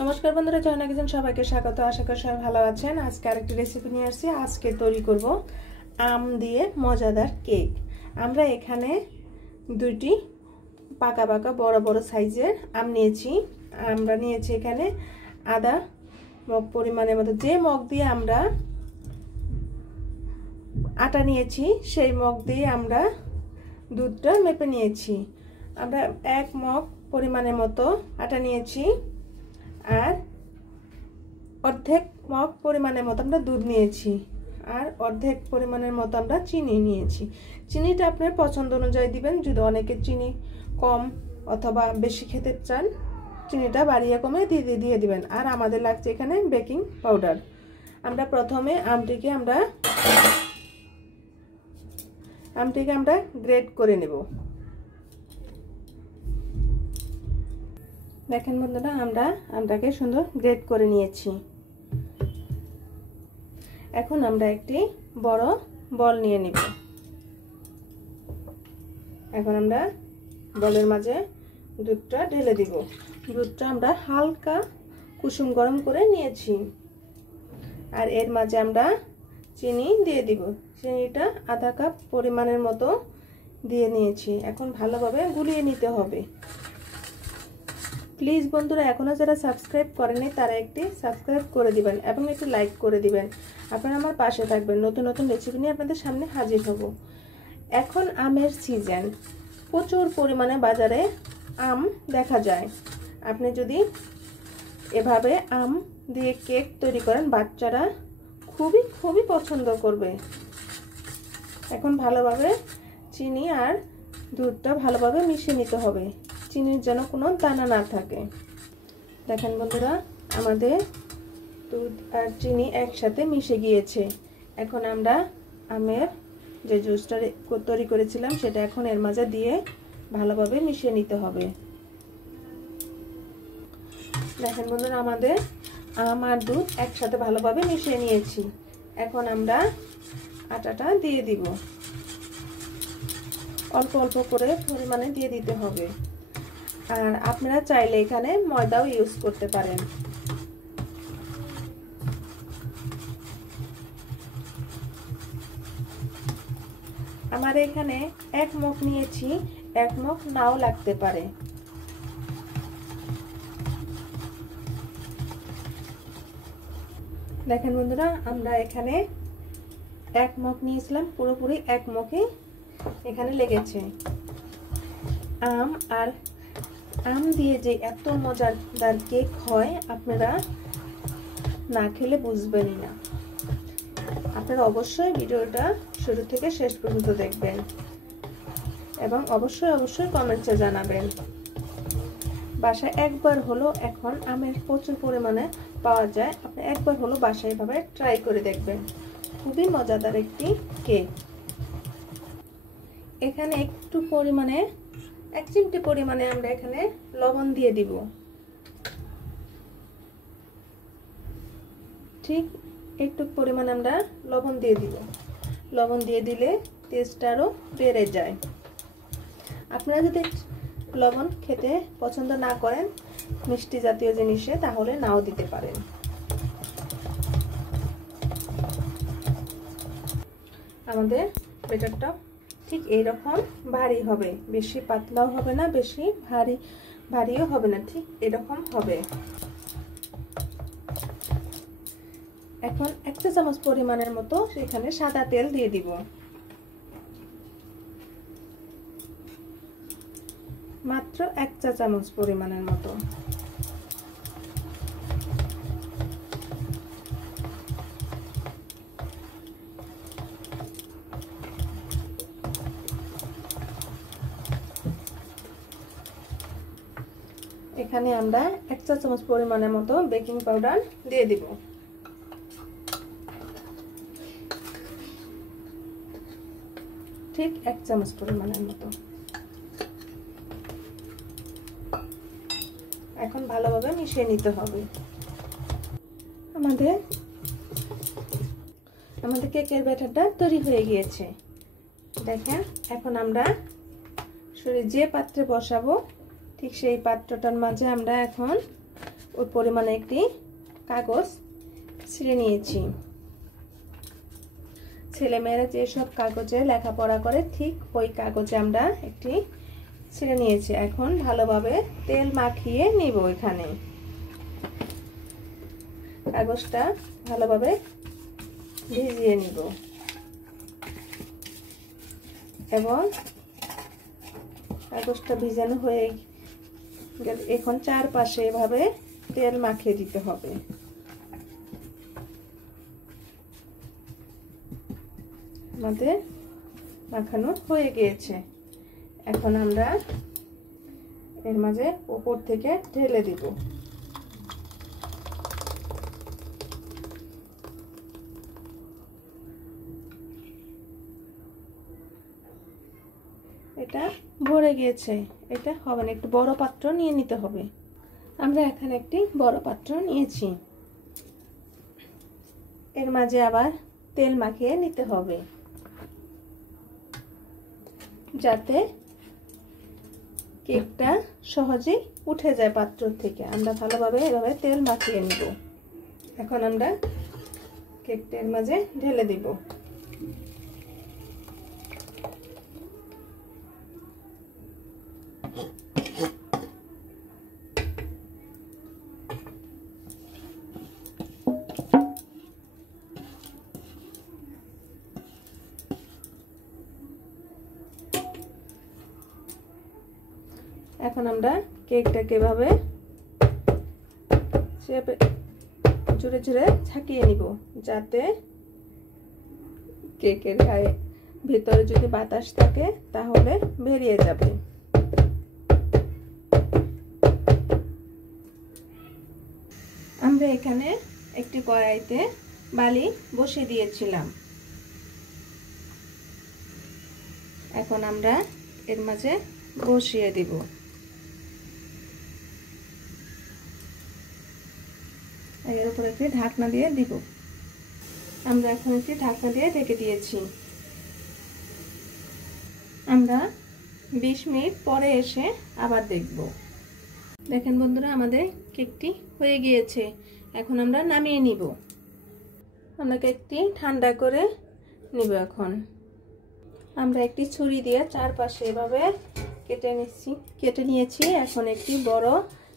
নমস্কার বন্ধুরা, জয়না কিচেন সবাইকে স্বাগত। আশা করি সবাই ভালো আছেন। আজকে আরেকটি রেসিপি নিয়ে আসছি। আজকে তৈরি করব আম দিয়ে মজাদার কেক। আমরা এখানে দুইটি পাকা পাকা বড় বড় সাইজের আম নিয়েছি। আমরা নিয়েছি এখানে আধা মগ পরিমাণের মতো। যে মগ দিয়ে আমরা আটা নিয়েছি সেই মগ দিয়ে আমরা দুধটা মেপে নিয়েছি। আমরা 1 মগ পরিমাণের মতো আটা নিয়েছি আর অর্ধেক মগ পরিমাণের মতো আমরা দুধ নিয়েছি আর অর্ধেক পরিমাণের মতো আমরা চিনি নিয়েছি। চিনিটা আপনার পছন্দ অনুযায়ী দিবেন। যদি অনেকে চিনি কম অথবা বেশি খেতে চান চিনিটা বাড়িয়ে কমে দিয়ে দিবেন। আর আমাদের লাগছে এখানে বেকিং পাউডার। আমরা প্রথমে আমটিকে আমরা গ্রেট করে নেব। দেখেন বন্ধুরা, আমরা আমটাকে সুন্দর গ্রেট করে নিয়েছি। এখন আমরা একটি বড় বল নিয়ে নিব। এখন আমরা বলের মাঝে দুধটা ঢেলে দিব। দুধটা আমরা হালকা কুসুম গরম করে নিয়েছি আর এর মাঝে আমরা চিনি দিয়ে দিব। চিনিটা আধা কাপ পরিমাণের মতো দিয়ে নিয়েছি। এখন ভালোভাবে গুলিয়ে নিতে হবে। প্লিজ বন্ধুরা, এখনো যারা সাবস্ক্রাইব করেনি তারা একটি সাবস্ক্রাইব করে দিবেন এবং একটি লাইক করে দিবেন। আপনারা আমার পাশে থাকবেন। নতুন নতুন রেসিপি নিয়ে আপনাদের সামনে হাজির হব। এখন আমের সিজন, প্রচুর পরিমাণে বাজারে আম দেখা যায়। আপনি যদি এভাবে আম দিয়ে কেক তৈরি করেন বাচ্চারা খুবই পছন্দ করবে। এখন ভালোভাবে চিনি আর দুধটা ভালোভাবে মিশিয়ে নিতে হবে। চিনির যেন কোনো দানা না থাকে। দেখেন বন্ধুরা, আমাদের দুধ আর চিনি একসাথে মিশে গিয়েছে। এখন আমরা আমের যে জুসটা তৈরি করেছিলাম সেটা এখন এর মাঝে দিয়ে ভালোভাবে মিশিয়ে নিতে হবে। দেখেন বন্ধুরা, আমাদের আম আর দুধ একসাথে ভালোভাবে মিশিয়ে নিয়েছি। এখন আমরা আটাটা দিয়ে দিব। অল্প অল্প করে পরিমাণে দিয়ে দিতে হবে। আর আপনারা চাইলে এখানে ময়দাও ইউজ করতে পারেন। আমার এখানে 1 মগ নিয়েছি, 1 মগ নাও লাগতে পারে। দেখেন বন্ধুরা, আমরা এখানে 1 মগ নিয়েছিলাম, পুরোপুরি 1 মগই এখানে লেগেছে। আম দিয়ে যে এত মজাদার কেক হয় আপনারা না খেলে বুঝবেনই না। আপনারা অবশ্যই ভিডিওটা শুরু থেকে শেষ পর্যন্ত দেখবেন এবং অবশ্যই কমেন্টসে জানাবেন। বাসায় একবার হলো, এখন আমের প্রচুর পরিমাণে পাওয়া যায়, আপনি একবার হলো বাসায় এভাবে ট্রাই করে দেখবেন। খুবই মজাদার একটি কেক। এখানে একটু পরিমাণে 1 চিমটি পরিমাণে আমরা এখানে লবণ দিয়ে দিব। ঠিক একটু পরিমাণে আমরা লবণ দিয়ে দিব। লবণ দিয়ে দিলে টেস্টটা আরো বেড়ে যায়। আপনারা যদি লবণ খেতে পছন্দ না করেন মিষ্টি জাতীয় জিনিসে, তাহলে নাও দিতে পারেন। আমাদের ব্যাটারটা ঠিক এইরকম ভারী হবে, বেশি পাতলাও হবে না, বেশি ভারীও হবে না, ঠিক এরকম হবে। এখন 1 চা চামচ পরিমাণের মতো এখানে সাদা তেল দিয়ে দিব। মাত্র 1 চা চামচ পরিমাণের মতো। এখানে আমরা 1 চা চামচ পরিমাণের মতো বেকিং পাউডার দিয়ে দিব। ঠিক 1 চামচ পরিমাণের মতো। এখন ভালোভাবে মিশিয়ে নিতে হবে। আমাদের কেকের ব্যাটারটা তৈরি হয়ে গিয়েছে। দেখেন, এখন আমরা যে পাত্রে বসাবো ঠিক সেই পাত্রটার মাঝে আমরা এখন ওই পরিমাণে একটি কাগজ ছিঁড়ে নিয়েছি। ছেলেমেয়েরা যেসব কাগজে লেখাপড়া করে ঠিক ওই কাগজে আমরা একটি ছিঁড়ে নিয়েছি। এখন ভালোভাবে তেল মাখিয়ে নিব। এখানে কাগজটা ভালোভাবে ভিজিয়ে নিব এবং কাগজটা ভিজানো হয়ে গেলে এখন চারপাশে এভাবে তেল মাখিয়ে দিতে হবে। আমাদের মাখানো হয়ে গিয়েছে। এখন আমরা এর মাঝে উপর থেকে ঢেলে দিব। এটা ভরে গিয়েছে, এটা হবে না, একটু বড় পাত্র নিয়ে নিতে হবে। আমরা এখানে একটি বড় পাত্র নিয়েছি। এর মাঝে আবার তেল মাখিয়ে নিতে হবে যাতে কেকটা সহজেই উঠে যায় পাত্র থেকে। আমরা ভালোভাবে এভাবে তেল মাখিয়ে নিব। এখন আমরা কেকটার মাঝে ঢেলে দিব। এখন আমরা কেকটাকে এভাবে জুড়ে জুড়ে ছাকিয়ে নিব যাতে কেকের গায়ে ভিতরে যদি বাতাস থাকে তাহলে বেরিয়ে যাবে। আমরা এখানে একটি কড়াইতে বালি বসিয়ে দিয়েছিলাম। এখন আমরা এর মাঝে বসিয়ে দিব। এর উপরে একটি ঢাকনা দিয়ে দিব। আমরা এখন একটি ঢাকনা দিয়ে ঢেকে দিয়েছি। আমরা 20 মিনিট পরে এসে আবার দেখব। দেখেন বন্ধুরা, আমাদের কেকটি হয়ে গিয়েছে। এখন আমরা নামিয়ে নিব। আমরা কেকটি ঠান্ডা করে নিব। এখন আমরা একটি ছুরি দিয়ে চারপাশে এভাবে কেটে নিয়েছি। এখন একটি বড়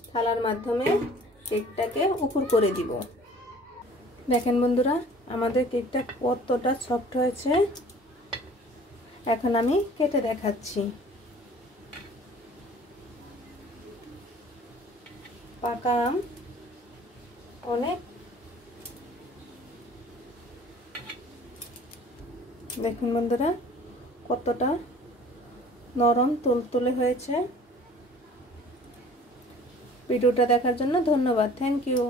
থালার মাধ্যমে কেকটাকে উপর করে দিব। দেখেন বন্ধুরা, আমাদের কেকটা কতটা সফট হয়েছে। এখন আমি কেটে দেখাচ্ছি। পাকা আম অনেক, দেখুন বন্ধুরা কতটা নরম তুলতুলে হয়েছে। ভিডিওটা দেখার জন্য ধন্যবাদ। Thank you.